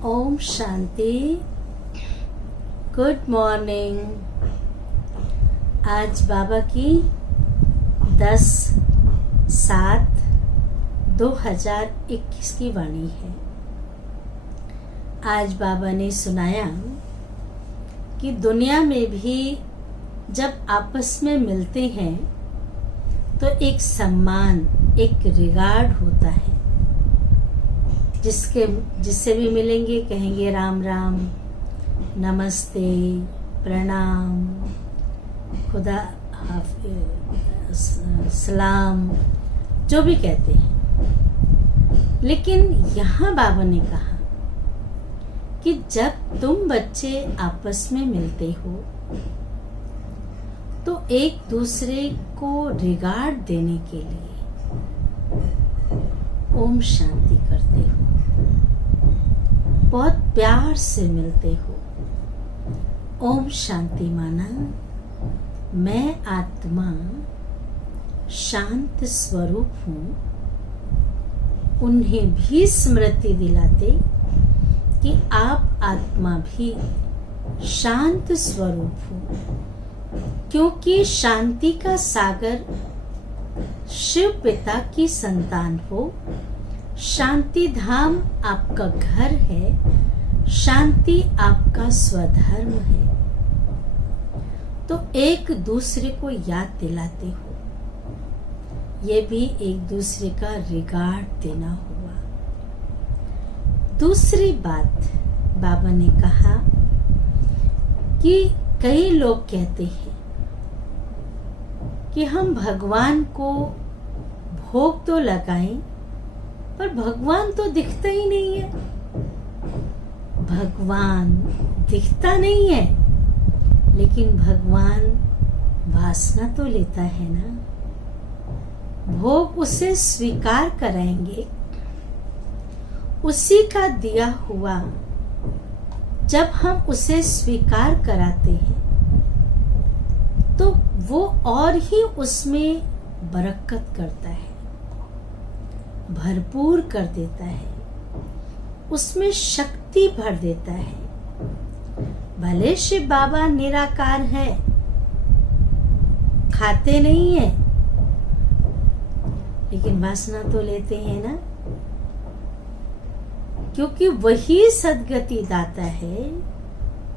Om Shanti. Good morning. आज बाबा की 10/7/2021 की वाणी है। आज बाबा ने सुनाया कि दुनिया में भी जब आपस में मिलते हैं तो एक सम्मान, एक रिगार्ड होता है। जिससे भी मिलेंगे कहेंगे राम राम, नमस्ते, प्रणाम, खुदा सलाम, जो भी कहते हैं। लेकिन यहाँ बाबा ने कहा कि जब तुम बच्चे आपस में मिलते हो तो एक दूसरे को रिगार्ड देने के लिए ओम शांति करते हो, बहुत प्यार से मिलते हो। ओम शांति माना मैं आत्मा शांत स्वरूप हूँ। उन्हें भी स्मृति दिलाते कि आप आत्मा भी शांत स्वरूप हो, क्योंकि शांति का सागर शिव पिता की संतान हो। शांति धाम आपका घर है, शांति आपका स्वधर्म है। तो एक दूसरे को याद दिलाते हो, ये भी एक दूसरे का रिगार्ड देना हुआ। दूसरी बात बाबा ने कहा कि कई लोग कहते हैं कि हम भगवान को भोग तो लगाएं, पर भगवान तो दिखता ही नहीं है। भगवान दिखता नहीं है, लेकिन भगवान वासना तो लेता है ना। भोग उसे स्वीकार कराएंगे, उसी का दिया हुआ जब हम उसे स्वीकार कराते हैं तो वो और ही उसमें बरकत करता है, भरपूर कर देता है, उसमें शक्ति भर देता है। भले शिव बाबा निराकार है, खाते नहीं है, लेकिन वासना तो लेते हैं ना, क्योंकि वही सद्गति दाता है,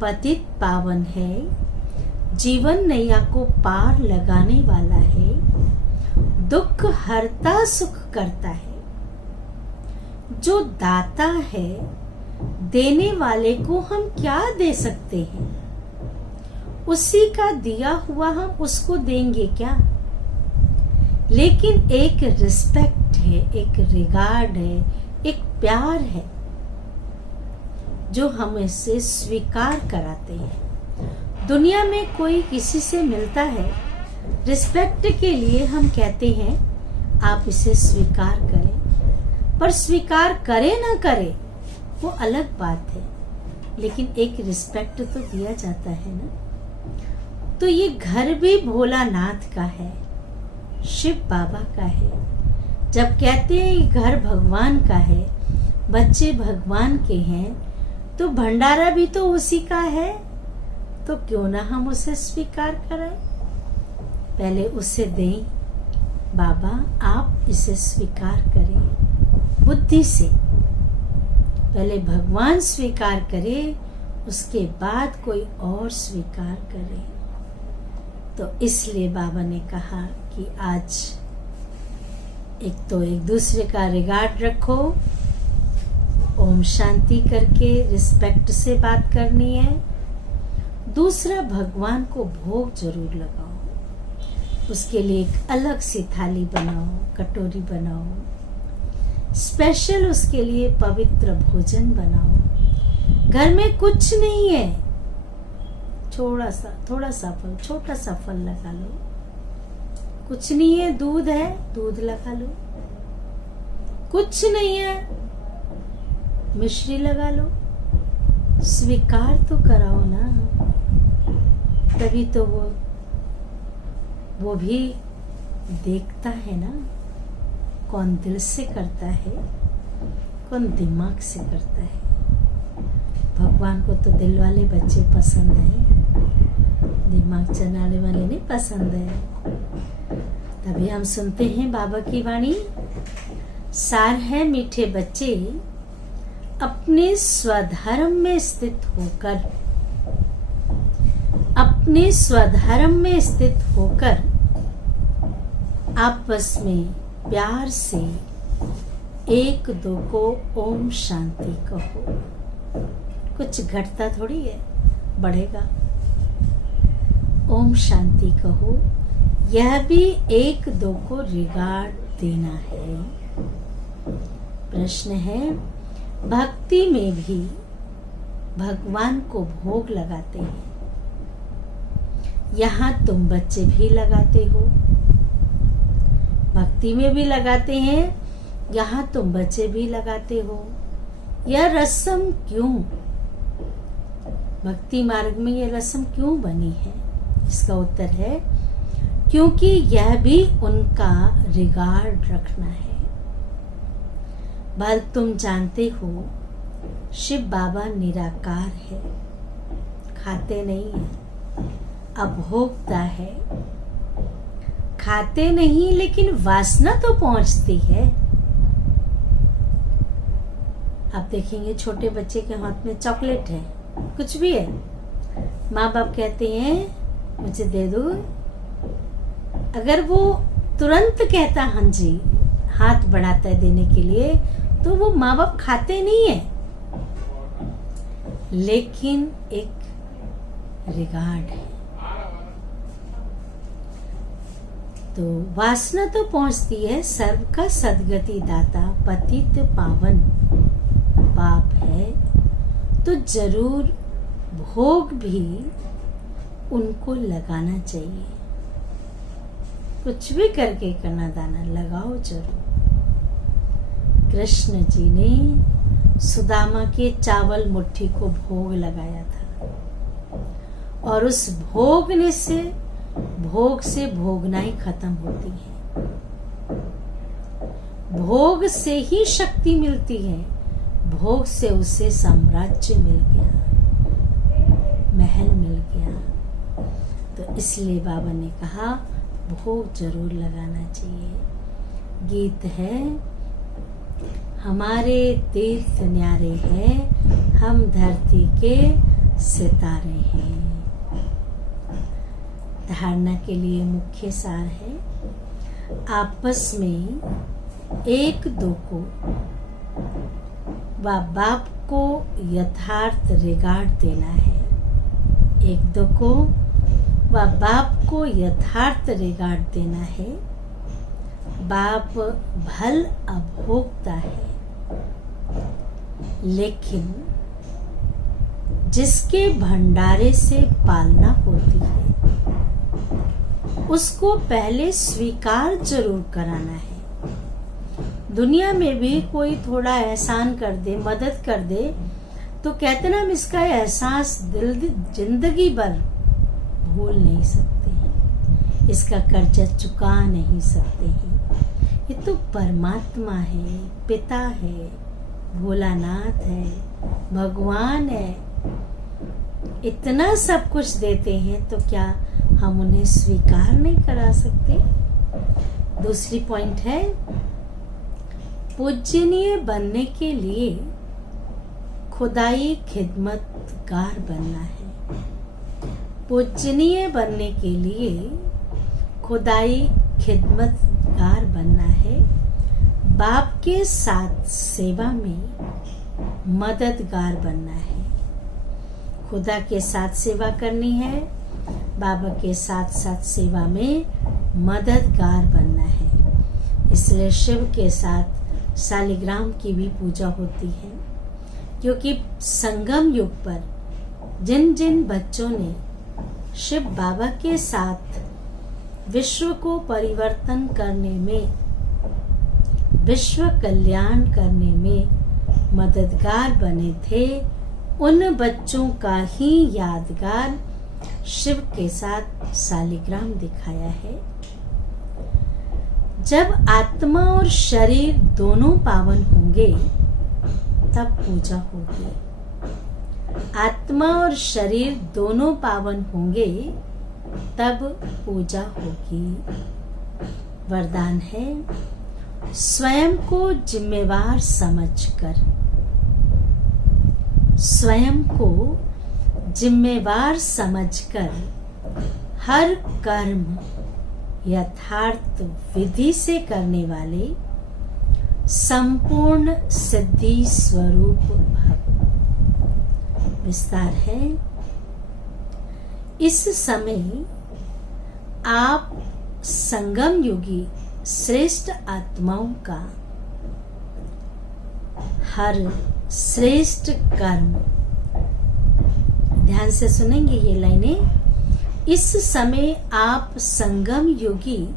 पतित पावन है, जीवन नैया को पार लगाने वाला है, दुख हरता सुख करता है। जो दाता है, देने वाले को हम क्या दे सकते हैं? उसी का दिया हुआ हम उसको देंगे क्या? लेकिन एक रिस्पेक्ट है, एक रिगार्ड है, एक प्यार है जो हम इससे स्वीकार कराते हैं। दुनिया में कोई किसी से मिलता है, रिस्पेक्ट के लिए हम कहते हैं आप इसे स्वीकार करें, पर स्वीकार करे ना करे वो अलग बात है, लेकिन एक रिस्पेक्ट तो दिया जाता है ना। तो ये घर भी भोलानाथ का है, शिव बाबा का है। जब कहते हैं ये घर भगवान का है, बच्चे भगवान के हैं, तो भंडारा भी तो उसी का है, तो क्यों ना हम उसे स्वीकार करें। पहले उसे दें, बाबा आप इसे स्वीकार करें बुद्धि से। पहले भगवान स्वीकार करे, उसके बाद कोई और स्वीकार करे। तो इसलिए बाबा ने कहा कि आज एक तो एक दूसरे का रिगार्ड रखो, ओम शांति करके रिस्पेक्ट से बात करनी है। दूसरा, भगवान को भोग जरूर लगाओ, उसके लिए एक अलग सी थाली बनाओ, कटोरी बनाओ, स्पेशल उसके लिए पवित्र भोजन बनाओ। घर में कुछ नहीं है, थोड़ा सा फल, छोटा सा फल लगा लो। कुछ नहीं है, दूध है, दूध लगा लो। कुछ नहीं है, मिश्री लगा लो। स्वीकार तो कराओ ना, तभी तो वो भी देखता है ना, कौन दिल से करता है, कौन दिमाग से करता है। भगवान को तो दिल वाले बच्चे पसंद हैं, दिमाग चलाने वाले नहीं पसंद है। तभी हम सुनते हैं बाबा की वाणी। सार है मीठे बच्चे, अपने स्वधर्म में स्थित होकर, अपने स्वधर्म में स्थित होकर आपस में प्यार से एक दो को ओम शांति कहो। कुछ घटता थोड़ी है, बढ़ेगा। ओम शांति कहो, यह भी एक दो को रिगार्ड देना है। प्रश्न है, भक्ति में भी भगवान को भोग लगाते हैं, यहाँ तुम बच्चे भी लगाते हो। भक्ति में भी लगाते हैं, यहाँ तुम बच्चे भी लगाते हो। यह रस्म क्यों, भक्ति मार्ग में यह रस्म क्यों बनी है? इसका उत्तर है, क्योंकि यह भी उनका रिगार्ड रखना है। भले तुम जानते हो शिव बाबा निराकार है, खाते नहीं है, अभोक्ता है। खाते नहीं लेकिन वासना तो पहुंचती है। आप देखेंगे छोटे बच्चे के हाथ में चॉकलेट है, कुछ भी है, माँ बाप कहते हैं मुझे दे दो। अगर वो तुरंत कहता हाँ जी, हाथ बढ़ाता है देने के लिए, तो वो माँ बाप खाते नहीं है, लेकिन एक रिगार्ड है। तो वासना तो पहुंचती है। सर्व का सदगति दाता पतित पावन बाप है, तो जरूर भोग भी उनको लगाना चाहिए। कुछ भी करके करना दाना लगाओ जरूर। कृष्ण जी ने सुदामा के चावल मुट्ठी को भोग लगाया था, और उस भोगने से भोग से भोगनाई खत्म होती है। भोग से ही शक्ति मिलती है, भोग से उसे साम्राज्य मिल गया, महल मिल गया। तो इसलिए बाबा ने कहा भोग जरूर लगाना चाहिए। गीत है, हमारे तीर्थ न्यारे हैं, हम धरती के सितारे हैं। धारणा के लिए मुख्य सार है, आपस में एक दो को व बाप को यथार्थ रिगार्ड देना है। एक दो को व बाप को यथार्थ रिगार्ड देना है। बाप भल अभोक्ता है, लेकिन जिसके भंडारे से पालना होती है उसको पहले स्वीकार जरूर कराना है। दुनिया में भी कोई थोड़ा एहसान कर दे, मदद कर दे, तो कहते ना हम इसका एहसास जिंदगी भर भूल नहीं सकते हैं, इसका कर्जा चुका नहीं सकते हैं। ये तो परमात्मा है, पिता है, भोलानाथ है, भगवान है, इतना सब कुछ देते हैं, तो क्या हम उन्हें स्वीकार नहीं करा सकते? दूसरी पॉइंट है, पूजनीय बनने के लिए खुदाई खिदमतगार बनना है। पूजनीय बनने के लिए खुदाई खिदमतगार बनना है। बाप के साथ सेवा में मददगार बनना है। खुदा के साथ सेवा करनी है, बाबा के साथ साथ सेवा में मददगार बनना है। इसलिए शिव के साथ शालिग्राम की भी पूजा होती है, क्योंकि संगम युग पर जिन जिन बच्चों ने शिव बाबा के साथ विश्व को परिवर्तन करने में, विश्व कल्याण करने में मददगार बने थे, उन बच्चों का ही यादगार शिव के साथ शालिग्राम दिखाया है। जब आत्मा और शरीर दोनों पावन होंगे तब पूजा होगी। आत्मा और शरीर दोनों पावन होंगे तब पूजा होगी। वरदान है, स्वयं को जिम्मेवार समझकर, स्वयं को जिम्मेवार समझकर हर कर्म यथार्थ विधि से करने वाले संपूर्ण सिद्धि स्वरूप भव। विस्तार है, इस समय आप संगम युगी श्रेष्ठ आत्माओं का हर श्रेष्ठ कर्म, ध्यान से सुनेंगे ये लाइनें, इस समय आप संगम युगी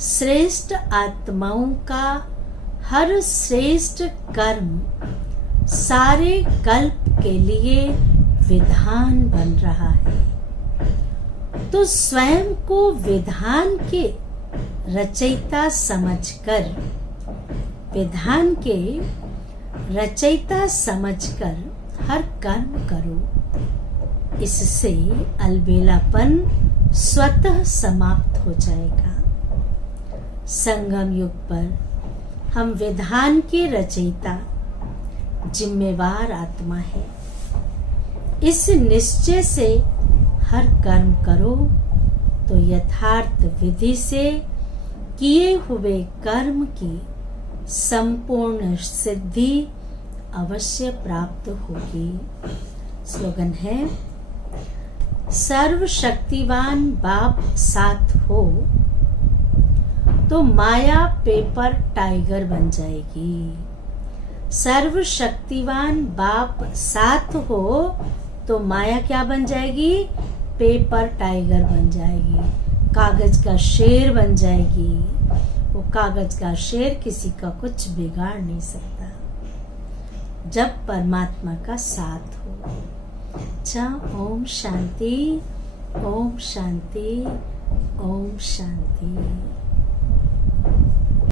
श्रेष्ठ आत्माओं का हर श्रेष्ठ कर्म सारे कल्प के लिए विधान बन रहा है। तो स्वयं को विधान के रचयिता समझकर, विधान के रचयिता समझकर हर कर्म करो। इससे अलबेलापन स्वतः समाप्त हो जाएगा। संगम युग पर हम विधान के रचयिता जिम्मेवार आत्मा है। इस निश्चय से हर कर्म करो तो यथार्थ विधि से किए हुए कर्म की संपूर्ण सिद्धि अवश्य प्राप्त होगी। स्लोगन है, सर्वशक्तिवान बाप साथ हो तो माया पेपर टाइगर बन जाएगी। सर्वशक्तिवान बाप साथ हो तो माया क्या बन जाएगी? पेपर टाइगर बन जाएगी, कागज का शेर बन जाएगी। वो कागज का शेर किसी का कुछ बिगाड़ नहीं सकता जब परमात्मा का साथ हो। अच्छा, ओम शांति, ओम शांति, ओम शांति।